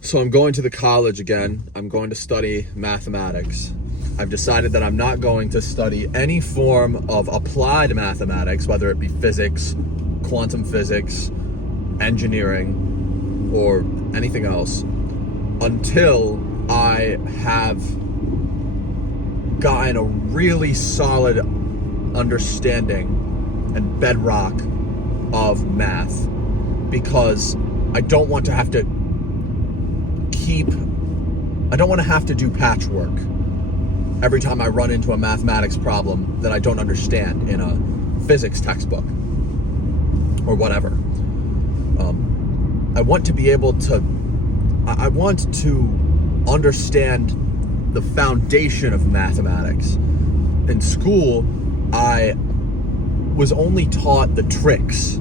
So I'm going to the college again. I'm going to study mathematics. I've decided that I'm not going to study any form of applied mathematics, whether it be physics, quantum physics, engineering, or anything else, until I have gotten a really solid understanding and bedrock of math, because I don't want to have to do patchwork every time I run into a mathematics problem that I don't understand in a physics textbook or whatever. I want to be able to, I want to understand the foundation of mathematics. In school, I was only taught the tricks,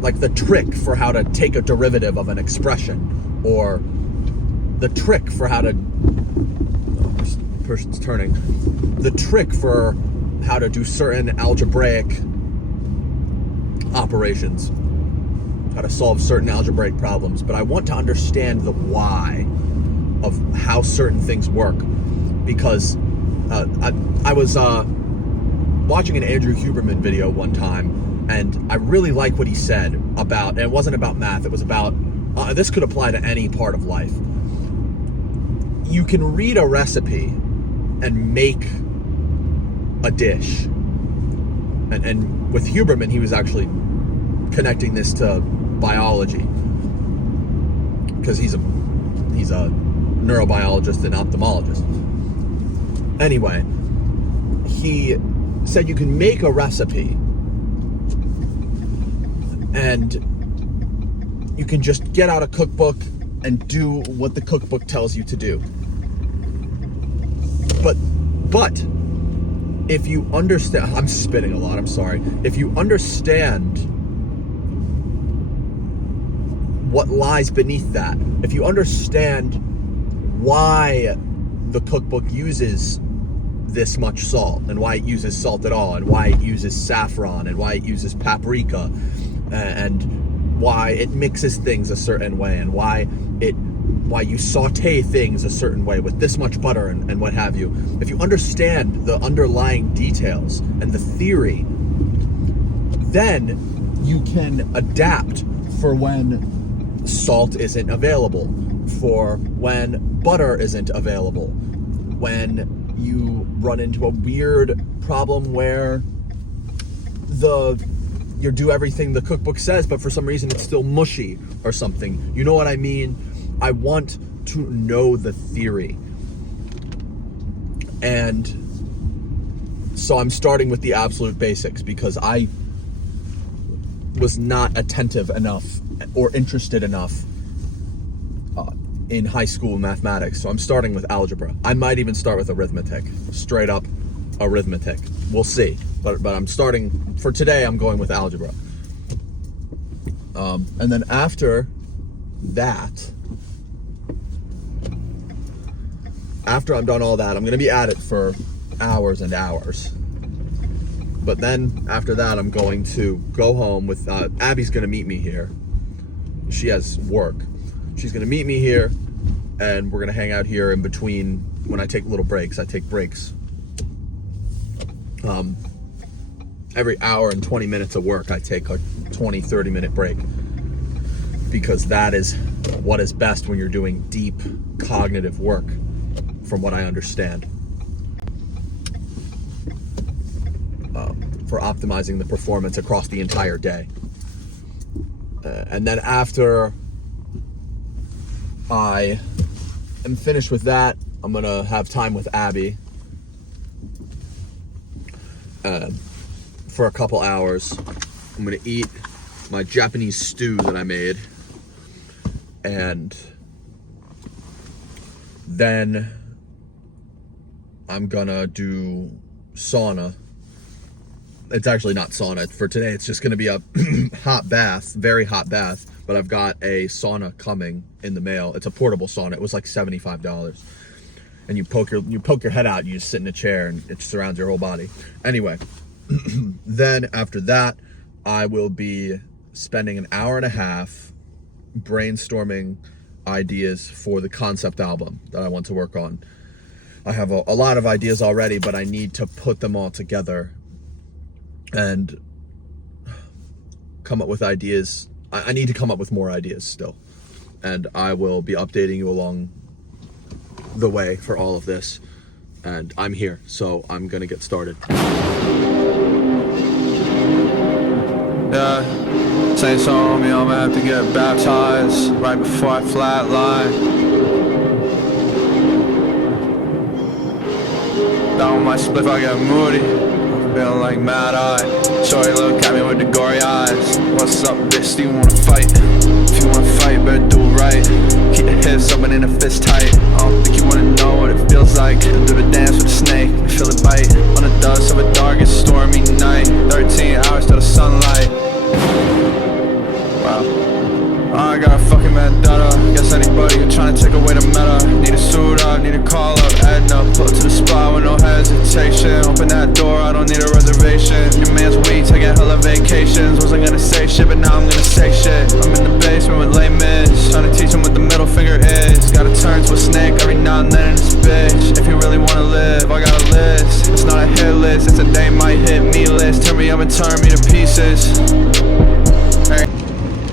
like the trick for how to take a derivative of an expression, or the trick for how to, this person's turning, the trick for how to do certain algebraic operations, how to solve certain algebraic problems. But I want to understand the why of how certain things work, because I was watching an Andrew Huberman video one time, and I really like what he said about, and it wasn't about math, it was about, this could apply to any part of life. You can read a recipe and make a dish. And with Huberman, he was actually connecting this to biology, because he's a neurobiologist and ophthalmologist. Anyway, he said you can make a recipe and you can just get out a cookbook and do what the cookbook tells you to do. But if you understand, I'm spitting a lot, I'm sorry. If you understand what lies beneath that, if you understand why the cookbook uses this much salt, and why it uses salt at all, and why it uses saffron, and why it uses paprika, and why it mixes things a certain way, and why you saute things a certain way with this much butter and what have you. If you understand the underlying details and the theory, then you can adapt for when salt isn't available, for when butter isn't available, when you run into a weird problem where you do everything the cookbook says, but for some reason it's still mushy or something. You know what I mean? I want to know the theory. And so I'm starting with the absolute basics, because I was not attentive enough or interested enough in high school mathematics. So I'm starting with algebra. I might even start with arithmetic, straight up arithmetic. We'll see. But I'm starting, for today, I'm going with algebra. And then after that, after I'm done all that, I'm going to be at it for hours and hours. But then after that, I'm going to go home with, Abby's going to meet me here. She has work. She's going to meet me here, and we're going to hang out here in between when I take little breaks. I take breaks. Every hour and 20 minutes of work, I take a 20, 30-minute break, because that is what is best when you're doing deep cognitive work, from what I understand, for optimizing the performance across the entire day. And then after I am finished with that, I'm gonna have time with Abby for a couple hours. I'm gonna eat my Japanese stew that I made, and then I'm gonna do sauna. It's actually not sauna for today. It's just gonna be a hot bath, very hot bath. But I've got a sauna coming in the mail. It's a portable sauna. It was like $75. And you poke your head out, you just sit in a chair, and it surrounds your whole body. Anyway, then after that, I will be spending an hour and a half brainstorming ideas for the concept album that I want to work on. I have a lot of ideas already, but I need to put them all together and come up with ideas. I need to come up with more ideas still. And I will be updating you along the way for all of this. And I'm here, so I'm gonna get started. Yeah, saying so on me, I'ma have to get baptized right before I flatline. Down with my spliff, I get moody, feeling like Mad Eye. Shorty look at me with the gory eyes. What's up, bitch, do you wanna fight? If you wanna fight, better do it right. Keep the hips open and the fist tight. I don't think you wanna know what it feels like to do the dance with a snake and feel it bite on the dust of a dark and stormy night. 13 hours to the sunlight. Wow. I got a fucking vendetta. Guess anybody who tryna take away the meta. Need a suit up, need a call up Edna. Pull to the spot with no hesitation. Open that door, I don't need a reservation. Your man's weak, taking hella vacations. Wasn't gonna say shit, but now I'm gonna say shit. I'm in the basement with lame mids, trying to teach him what the middle finger is. Gotta turn to a snake every now and then in this bitch. If you really wanna live, I got a list. It's not a hit list, it's a day might hit me list. Turn me up and turn me to pieces.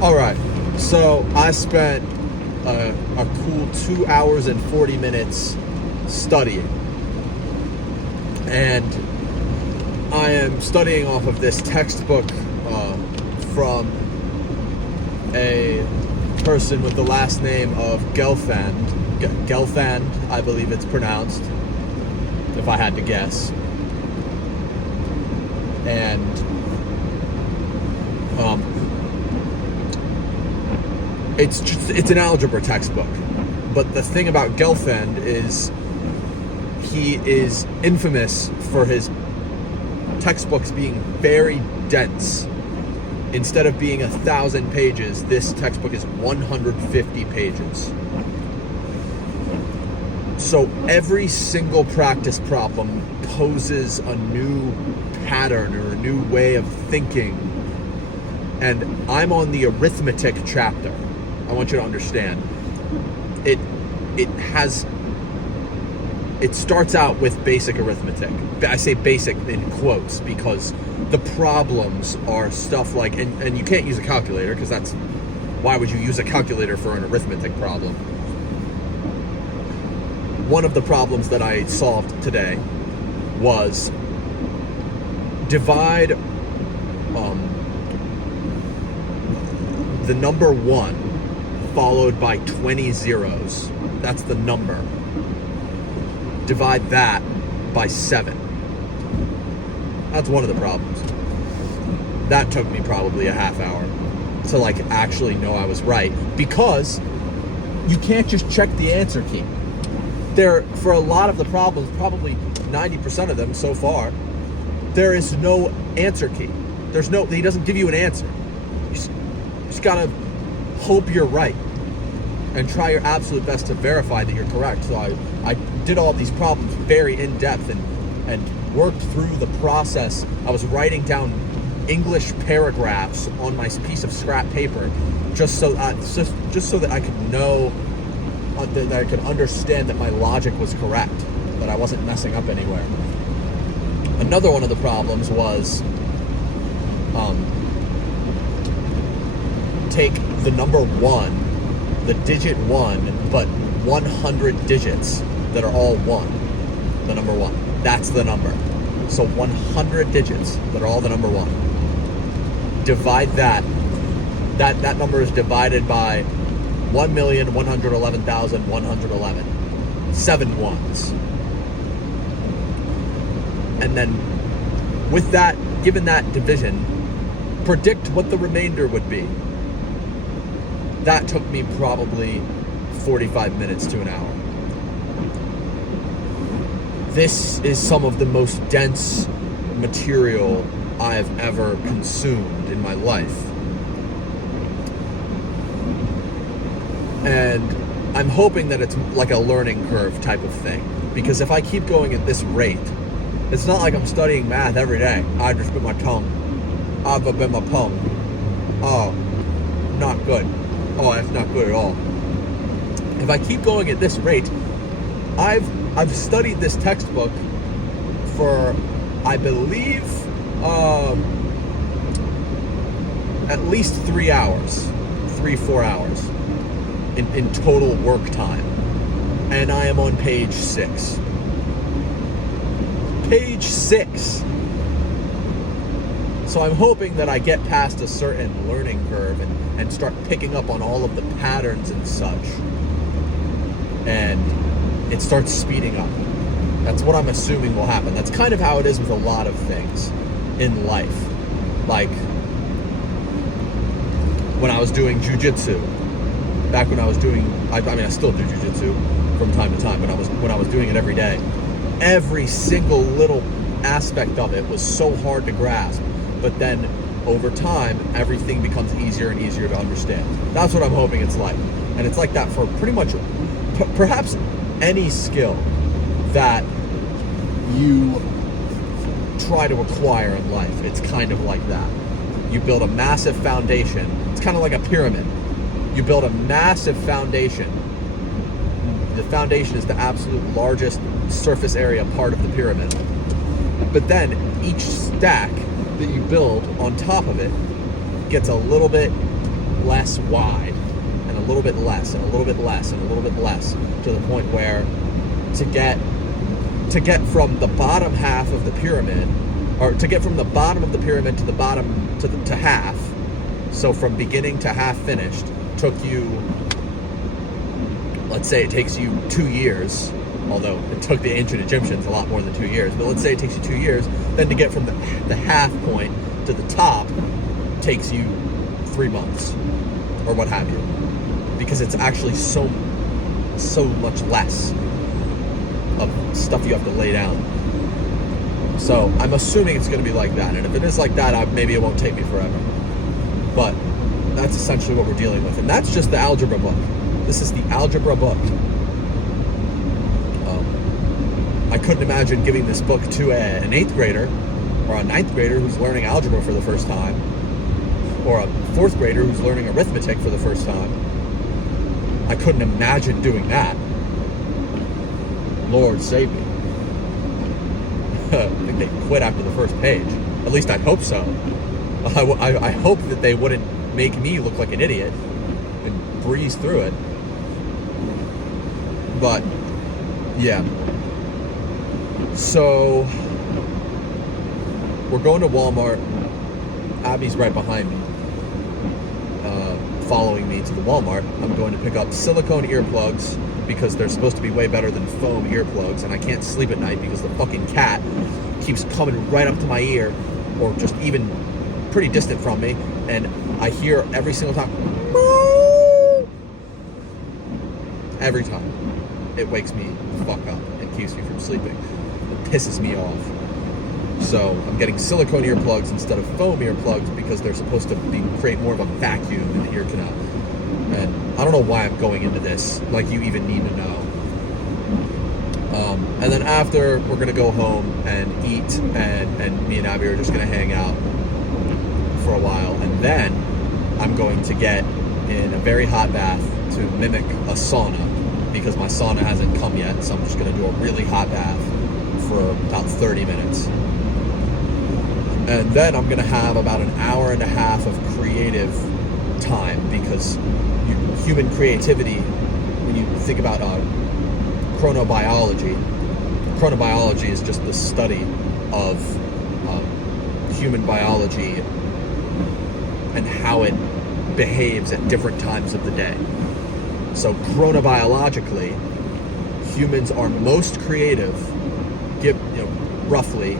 Alright, so I spent a cool 2 hours and 40 minutes studying. And I am studying off of this textbook from a person with the last name of Gelfand. Gelfand, I believe it's pronounced, if I had to guess. And it's an algebra textbook. But the thing about Gelfand is he is infamous for his textbooks being very dense. Instead of being 1,000 pages, this textbook is 150 pages. So every single practice problem poses a new pattern or a new way of thinking. And I'm on the arithmetic chapter. I want you to understand. It starts out with basic arithmetic. I say basic in quotes because the problems are stuff like, and you can't use a calculator because why would you use a calculator for an arithmetic problem? One of the problems that I solved today was divide the number 1 followed by 20 zeros. That's the number. Divide that by 7. That's one of the problems. That took me probably a half hour to actually know I was right, because you can't just check the answer key. For a lot of the problems, probably 90% of them so far, there is no answer key. He doesn't give you an answer. You just gotta hope you're right and try your absolute best to verify that you're correct. So I did all these problems very in depth and worked through the process. I was writing down English paragraphs on my piece of scrap paper just so that I could know that I could understand that my logic was correct, that I wasn't messing up anywhere. Another one of the problems was take the number 1, the digit 1, but 100 digits that are all 1. The number 1. That's the number. So 100 digits that are all the number 1. Divide that. That number is divided by 1,111,111. 7 ones. And then with that, given that division, predict what the remainder would be. That took me probably 45 minutes to an hour. This is some of the most dense material I've ever consumed in my life. And I'm hoping that it's like a learning curve type of thing. Because if I keep going at this rate, it's not like I'm studying math every day. I just bit my tongue. I've bit my tongue. Oh, not good. oh, that's not good at all. If I keep going at this rate, I've studied this textbook for, I believe, at least 3 hours, 4 hours in total work time. And I am on page 6. Page 6. So I'm hoping that I get past a certain learning curve and start picking up on all of the patterns and such. And it starts speeding up. That's what I'm assuming will happen. That's kind of how it is with a lot of things in life. Like when I was doing jujitsu, back when I was doing, I still do jujitsu from time to time, but when I was doing it every day, every single little aspect of it was so hard to grasp. But then over time, everything becomes easier and easier to understand. That's what I'm hoping it's like. And it's like that for pretty much, perhaps any skill that you try to acquire in life. It's kind of like that. You build a massive foundation. It's kind of like a pyramid. You build a massive foundation. The foundation is the absolute largest surface area part of the pyramid. But then each stack that you build on top of it gets a little bit less wide, and a little bit less, and a little bit less, and a little bit less, to the point where to get from the bottom half of the pyramid, or to get from the bottom of the pyramid to the bottom to half, so from beginning to half finished, took you, let's say it takes you 2 years, although it took the ancient Egyptians a lot more than 2 years, but let's say it takes you 2 years, then to get from the half point to the top takes you 3 months, or what have you, because it's actually so much less of stuff you have to lay down. So I'm assuming it's going to be like that, and if it is like that, maybe it won't take me forever. But that's essentially what we're dealing with, and that's just the algebra book. This is the algebra book. I couldn't imagine giving this book to an 8th grader or a 9th grader who's learning algebra for the first time, or a 4th grader who's learning arithmetic for the first time. I couldn't imagine doing that. Lord save me. I think they quit after the first page. At least I hope so. I hope that they wouldn't make me look like an idiot and breeze through it. But, yeah. So, we're going to Walmart. Abby's right behind me, following me to the Walmart. I'm going to pick up silicone earplugs because they're supposed to be way better than foam earplugs, and I can't sleep at night because the fucking cat keeps coming right up to my ear, or just even pretty distant from me, and I hear every single time, "Moo!" Every time. It wakes me the fuck up and keeps me from sleeping. It pisses me off. So I'm getting silicone earplugs instead of foam earplugs because they're supposed to create more of a vacuum in the ear canal. And I don't know why I'm going into this, like you even need to know. And then after, we're going to go home and eat, and me and Abby are just going to hang out for a while. And then I'm going to get in a very hot bath to mimic a sauna, because my sauna hasn't come yet, so I'm just going to do a really hot bath for about 30 minutes. And then I'm going to have about an hour and a half of creative time, because human creativity, when you think about chronobiology is just the study of human biology and how it behaves at different times of the day. So chronobiologically, humans are most creative, roughly,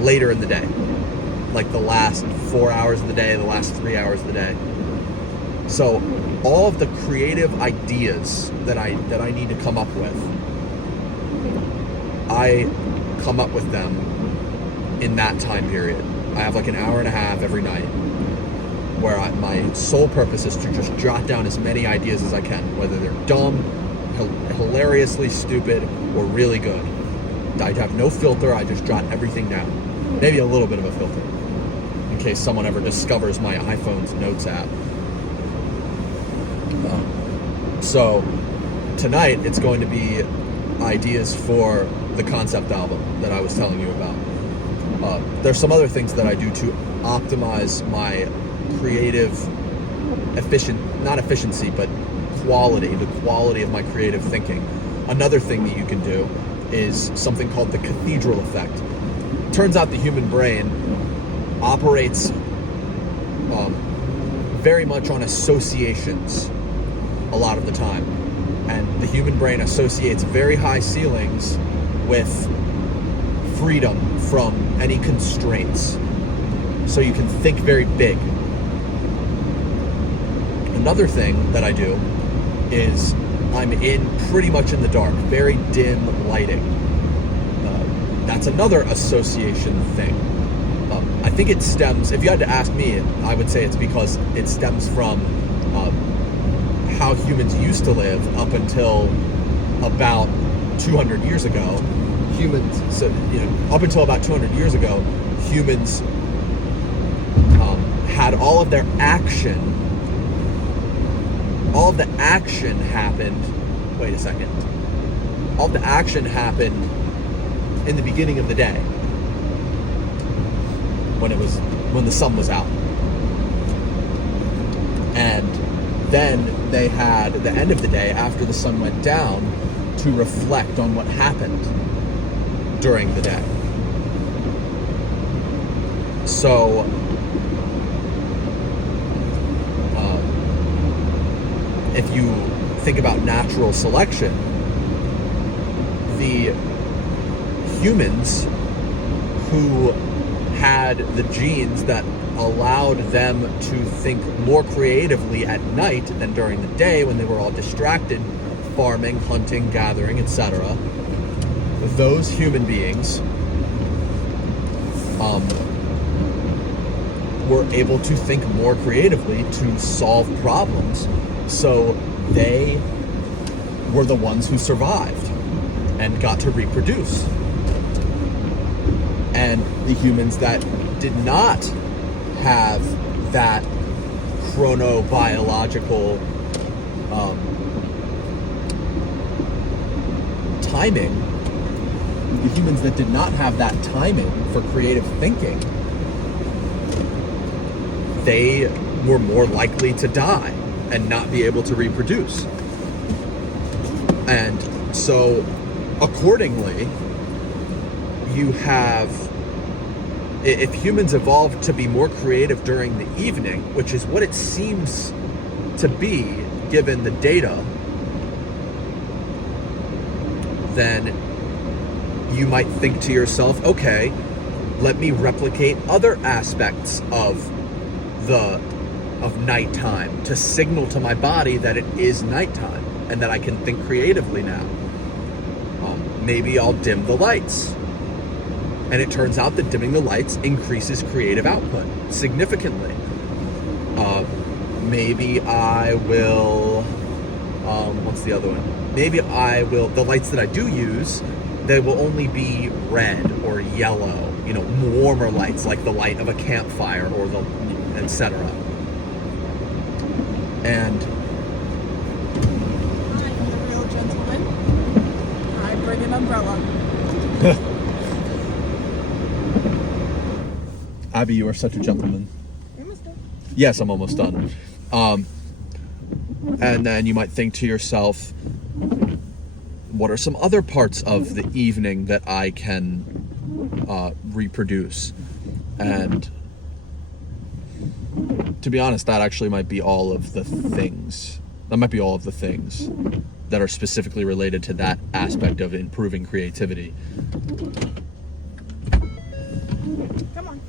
later in the day, like the last 4 hours of the day, the last 3 hours of the day. So all of the creative ideas that I need to come up with, I come up with them in that time period. I have like an hour and a half every night where my sole purpose is to just jot down as many ideas as I can, whether they're dumb, hilariously stupid, or really good. I have no filter. I just jot everything down. Maybe a little bit of a filter, case someone ever discovers my iPhone's notes app. So tonight it's going to be ideas for the concept album that I was telling you about. There's some other things that I do to optimize my creative not efficiency, but the quality of my creative thinking. Another thing that you can do is something called the cathedral effect. Turns out the human brain operates very much on associations a lot of the time. And the human brain associates very high ceilings with freedom from any constraints. So you can think very big. Another thing that I do is I'm pretty much in the dark, very dim lighting. That's another association thing. I think it stems, if you had to ask me, I would say it's because it stems from how humans used to live up until about 200 years ago. Up until about 200 years ago, humans had all of the action happened. Wait a second. All the action happened in the beginning of the day, when the sun was out, and then they had the end of the day after the sun went down to reflect on what happened during the day. So if you think about natural selection, the humans who had the genes that allowed them to think more creatively at night than during the day when they were all distracted, farming, hunting, gathering, etc. Those human beings were able to think more creatively to solve problems, so they were the ones who survived and got to reproduce. And the humans that did not have that chronobiological timing, the humans that did not have that timing for creative thinking, they were more likely to die and not be able to reproduce. And so accordingly, you have, if humans evolved to be more creative during the evening, which is what it seems to be given the data, then you might think to yourself, okay, let me replicate other aspects of nighttime to signal to my body that it is nighttime and that I can think creatively now. Maybe I'll dim the lights. And it turns out that dimming the lights increases creative output significantly. Maybe I will, what's the other one? Maybe I will, the lights that I do use, they will only be red or yellow, warmer lights like the light of a campfire or etc. And I'm a real gentleman. I bring an umbrella. Abby, you are such a gentleman. Almost done. Yes, I'm almost done. And then you might think to yourself, what are some other parts of the evening that I can reproduce? And to be honest, that actually might be all of the things. That might be all of the things that are specifically related to that aspect of improving creativity. Come on.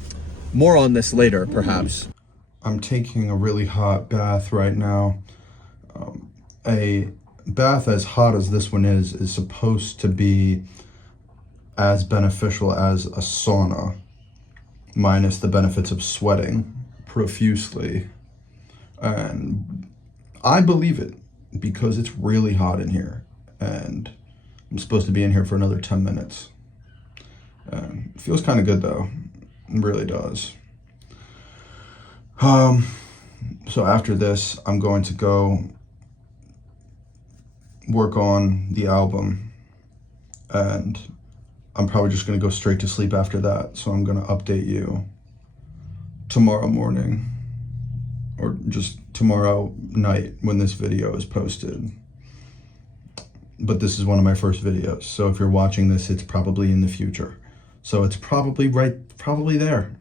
More on this later, perhaps. I'm taking a really hot bath right now. A bath as hot as this one is supposed to be as beneficial as a sauna, minus the benefits of sweating profusely. And I believe it because it's really hot in here, and I'm supposed to be in here for another 10 minutes. It feels kind of good though, it really does. So after this, I'm going to go work on the album, and I'm probably just going to go straight to sleep after that. So I'm going to update you tomorrow morning, or just tomorrow night when this video is posted. But this is one of my first videos, so if you're watching this, it's probably in the future. So it's probably there.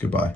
Goodbye.